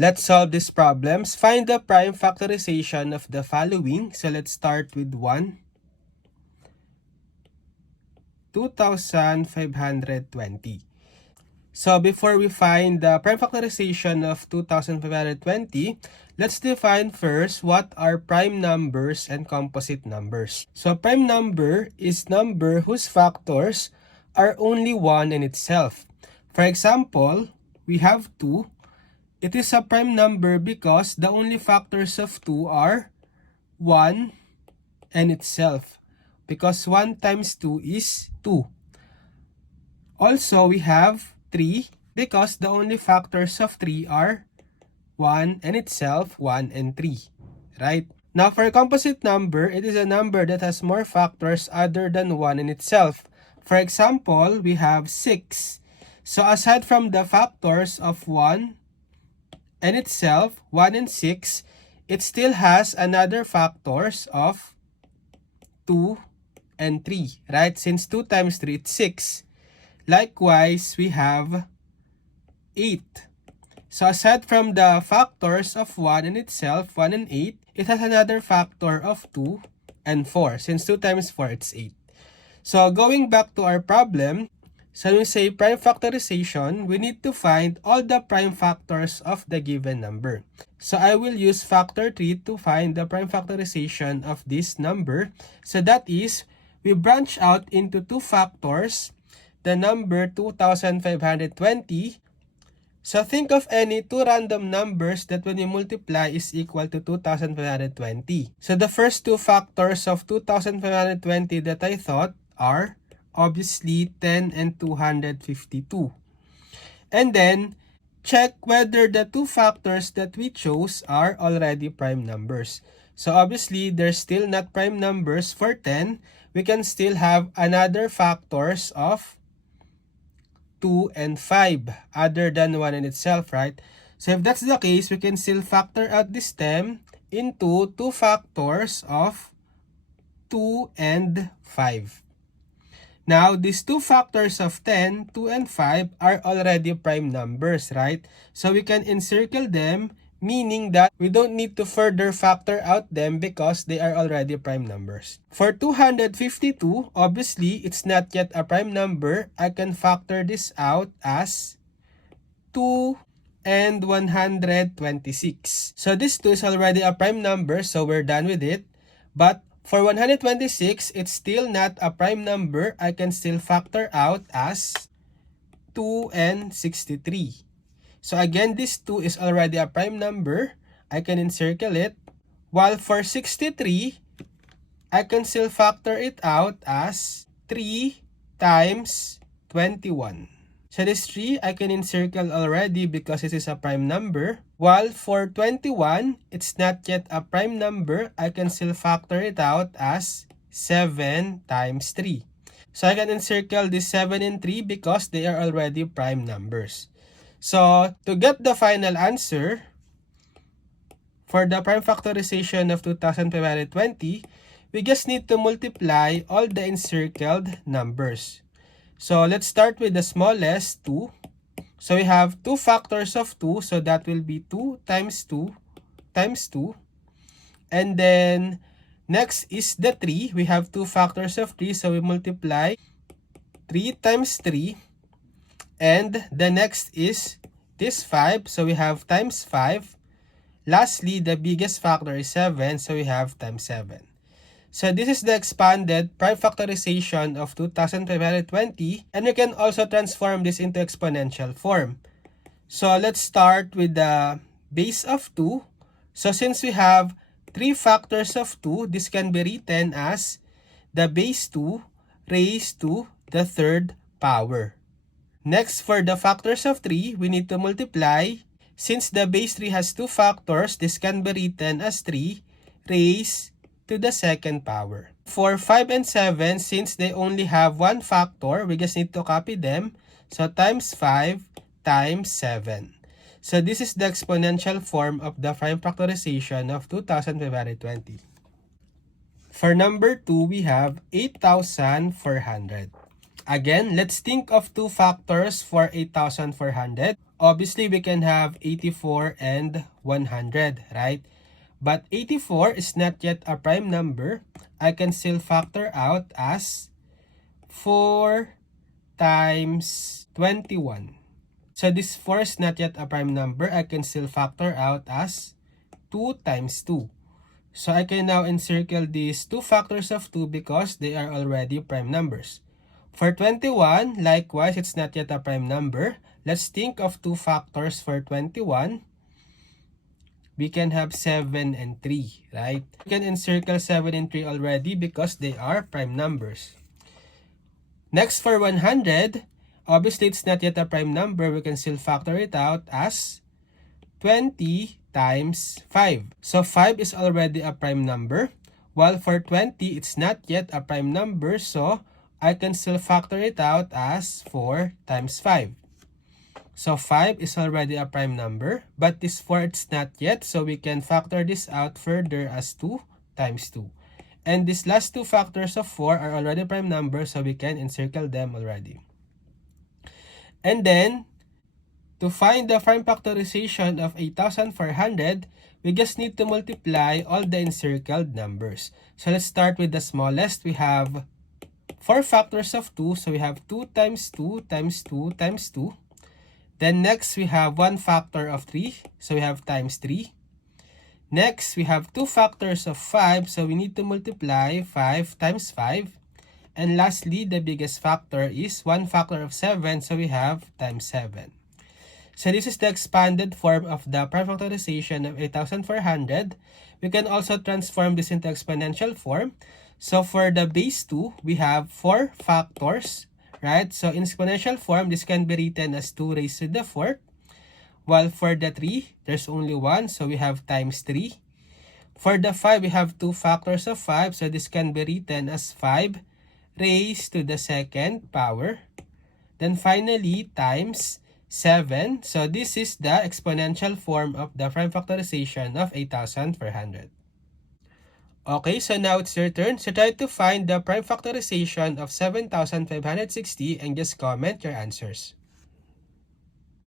Let's solve these problems. Find the prime factorization of the following. So let's start with 1. 2,520. So before we find the prime factorization of 2,520, let's define first what are prime numbers and composite numbers. So prime number is number whose factors are only 1 in itself. For example, we have 2. It is a prime number because the only factors of 2 are 1 and itself. Because 1 times 2 is 2. Also, we have 3 because the only factors of 3 are 1 and itself, 1 and 3. Right? Now, for a composite number, it is a number that has more factors other than 1 in itself. For example, we have 6. So, aside from the factors of 1 and itself, 1 and 6, it still has another factors of 2 and 3, right? Since 2 times 3, it's 6. Likewise, we have 8. So aside from the factors of 1 in itself, 1 and 8, it has another factor of 2 and 4. Since 2 times 4, it's 8. So going back to our problem, so when we say prime factorization, we need to find all the prime factors of the given number. So I will use factor 3 to find the prime factorization of this number. So that is, we branch out into 2 factors, the number 2,520. So think of any 2 random numbers that when you multiply is equal to 2,520. So the first 2 factors of 2,520 that I thought are obviously 10 and 252. And then, check whether the 2 factors that we chose are already prime numbers. So obviously, they're still not prime numbers for 10. We can still have another factors of 2 and 5 other than 1 in itself, right? So if that's the case, we can still factor out this term into 2 factors of 2 and 5. Now, these 2 factors of 10, 2, and 5 are already prime numbers, right? So we can encircle them, meaning that we don't need to further factor out them because they are already prime numbers. For 252, obviously, it's not yet a prime number. I can factor this out as 2 and 126. So this 2 is already a prime number, so we're done with it. But for 126, it's still not a prime number. I can still factor out as 2 and 63. So again, this 2 is already a prime number. I can encircle it. While for 63, I can still factor it out as 3 times 21. So this 3, I can encircle already because this is a prime number. While for 21, it's not yet a prime number. I can still factor it out as 7 times 3. So I can encircle this 7 and 3 because they are already prime numbers. So to get the final answer, for the prime factorization of 2,520, we just need to multiply all the encircled numbers. So let's start with the smallest, 2. So we have 2 factors of 2. So that will be 2 times 2 times 2. And then next is the 3. We have 2 factors of 3. So we multiply 3 times 3. And the next is this 5. So we have times 5. Lastly, the biggest factor is 7. So we have times 7. So this is the expanded prime factorization of 2,520, and we can also transform this into exponential form. So let's start with the base of 2. So since we have 3 factors of 2, this can be written as the base 2 raised to the 3rd power. Next, for the factors of 3, we need to multiply. Since the base 3 has 2 factors, this can be written as 3 raised to the 2nd power. For 5 and 7, since they only have 1 factor, we just need to copy them. So times 5 times 7. So this is the exponential form of the prime factorization of 2,520. For number 2, we have 8,400. Again, let's think of 2 factors for 8,400. obviously we can have 84 and 100, right? But 84 is not yet a prime number. I can still factor out as 4 times 21. So this 4 is not yet a prime number. I can still factor out as 2 times 2. So I can now encircle these two factors of 2 because they are already prime numbers. For 21, likewise, it's not yet a prime number. Let's think of two factors for 21. We can have 7 and 3, right? We can encircle 7 and 3 already because they are prime numbers. Next, for 100, obviously it's not yet a prime number. We can still factor it out as 20 times 5. So 5 is already a prime number, while for 20, it's not yet a prime number, so I can still factor it out as 4 times 5. So 5 is already a prime number, but this 4 it's not yet, so we can factor this out further as 2 times 2. And these last two factors of 4 are already prime numbers, so we can encircle them already. And then, to find the prime factorization of 8400, we just need to multiply all the encircled numbers. So let's start with the smallest. We have 4 factors of 2. So we have 2 times 2 times 2 times 2. Then next, we have 1 factor of 3. So we have times 3. Next, we have 2 factors of 5. So we need to multiply 5 times 5. And lastly, the biggest factor is 1 factor of 7. So we have times 7. So this is the expanded form of the prime factorization of 8400. We can also transform this into exponential form. So for the base 2, we have 4 factors, right? So in exponential form, this can be written as 2 raised to the 4th. While for the 3, there's only 1, so we have times 3. For the 5, we have 2 factors of 5, so this can be written as 5 raised to the 2nd power. Then finally, times 7. So this is the exponential form of the prime factorization of 8400. Okay, so now it's your turn. So try to find the prime factorization of 7560 and just comment your answers.